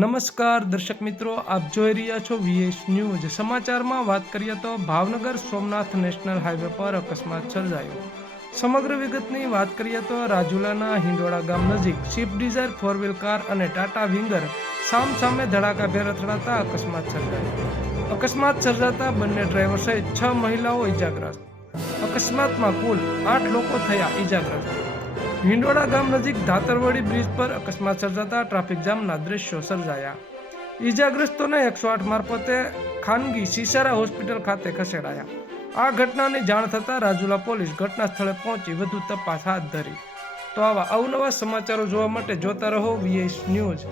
નમસ્કાર દર્શક મિત્રો, આપ જોઈ રહ્યા છો વીએસ ન્યૂઝ। સમાચારમાં વાત કરીએ તો ભાવનગર સોમનાથ નેશનલ હાઈવે પર અકસ્માત સર્જાયો। સમગ્ર વિગતની વાત કરીએ તો રાજુલાના હિંડોળા ગામ નજીક સ્વિફ્ટ ડિઝાયર 4 વ્હીલ કાર અને ટાટા વિંગર સામસામે ધડાકાભેર અથડાતા અકસ્માત સર્જાયો। અકસ્માત સર્જાતા બંને ડ્રાઈવર સહિત 6 મહિલાઓ ઈજાગ્રસ્ત। અકસ્માતમાં કુલ 8 લોકો થયા ઈજાગ્રસ્ત। હિંડોળા ગામ નજીક ધાતરવડી બ્રિજ પર અકસ્માત સર્જાતા ટ્રાફિક જામના દ્રશ્યો સર્જાયા। ઈજાગ્રસ્તોને 108 મારફતે ખાનગી સિસારા હોસ્પિટલ ખાતે ખસેડાયા। આ ઘટનાની જાણ થતાં રાજુલા પોલીસ ઘટના સ્થળે પહોંચી વધુ તપાસ હાથ ધરી। તો આવા અવનવા સમાચારો જોવા માટે જોતા રહો વીએસ ન્યૂઝ।